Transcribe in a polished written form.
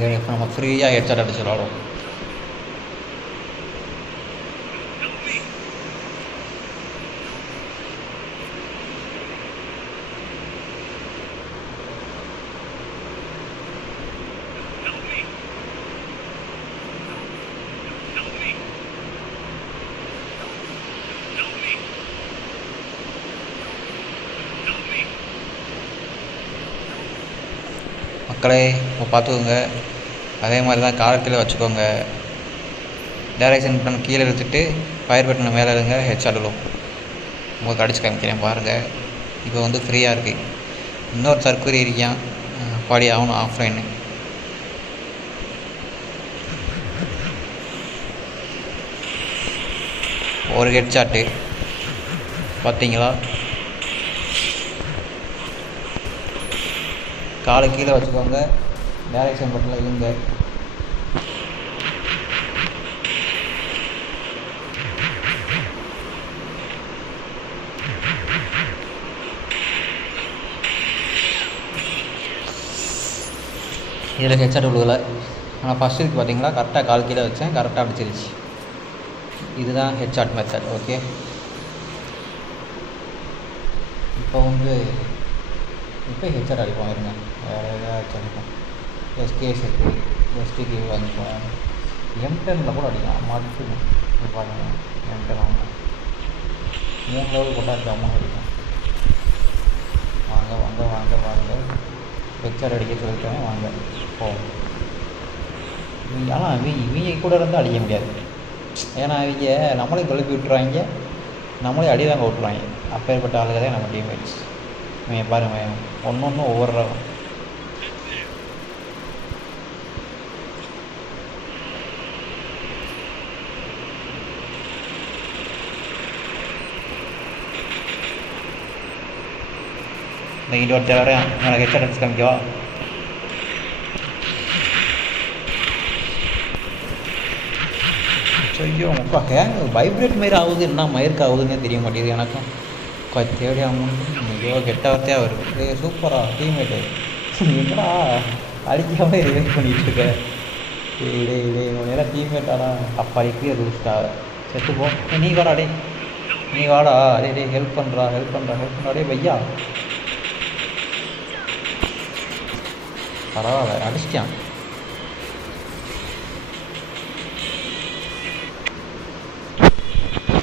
இங்கே இப்போ நம்ம ஃப்ரீயாக ஹெட்செட் அடிச்சு விளாடுவோம். மக்களே இப்போ பார்த்துக்கோங்க, அதே மாதிரி தான் காலை கீழே வச்சுக்கோங்க. டைரக்ஷன் பட்டன் கீழே எடுத்துட்டு ஃபயர் பட்டனை மேலே இருங்க, ஹெட்ஷாட் விழும். உங்களுக்கு அடிச்சு காமிக்கிறேன் பாருங்கள். இப்போ வந்து ஃப்ரீயாக இருக்குது. இன்னொரு தற்கொலை இருக்கான், பாடி ஆகணும் ஆஃப்லைனு. ஒரு ஹெட்ஷாட்டு பார்த்தீங்களா? காலை கீழே வச்சுக்கோங்க, டைரக்ஷன் பட்டனில் இருங்க. இதில் ஹெட்செட் விழுகலை, ஆனால் ஃபஸ்ட் இதுக்கு பார்த்தீங்களா கரெக்டாக கால் கீழே வச்சேன், கரெக்டாக அடிச்சிருச்சு. இதுதான் ஹெட்ஷாட் மெத்தட். ஓகே, இப்போ வந்து ஹெட்செட் அடிப்போம். இருங்க, வேறு ஏதாச்சும் அடிப்போம். எஸ்கேஸ் இருக்குது, எஸ்டிக்கு வாங்கிப்போம். M10 கூட அடிக்கலாம், மட்டும் இது பாருங்க. M10 வாங்க, 3 லெவல் போட்டால் ஜம்முன்னு அடிக்கும். வாங்க வாங்க வாங்க வாங்க, ஹெட்செட் அடிக்க சொல்லிட்டேன், வாங்க போவோம். ஆனால் இவங்க கூட இருந்தால் அடிக்க முடியாது. ஏன்னா அவங்க நம்மளையும் குழப்பி விட்டுருவாங்க, நம்மளே அடி தாங்க விட்டுருவாங்க. அப்பேற்பட்ட ஆளுக தான் நம்ம டீம்மேட்ஸ். இவங்க பாருங்க, ஒன்று ஒவ்வொரு இந்த இங்கே ஒரு தேவையா எனக்கு ஹெட்செட் அடிச்சு காமிக்கவா? ஐயோ அப்பா, ஹேங் வைப்ரேட் மாரி ஆகுது, என்ன மயிருக்கு ஆகுதுன்னே தெரிய மாட்டேங்குது எனக்கும். தேடி அமௌண்ட் ஐயோ கெட்ட வார்த்தையாக வருது. சூப்பரா டீம்மேட்டு, என்னடா அடிக்காமல் ரிவைஸ் பண்ணிகிட்ருக்க? டே உன்னெல்லாம் டீம்மேட்டாடா? அப்பாடிக்கு ரூஸ்டா செத்துப்போ. நீ வாடா, நீ வாடா, டே ஹெல்ப் பண்ணுறா டே பையா. பரவாயில்ல, அடிச்சிட்டான்.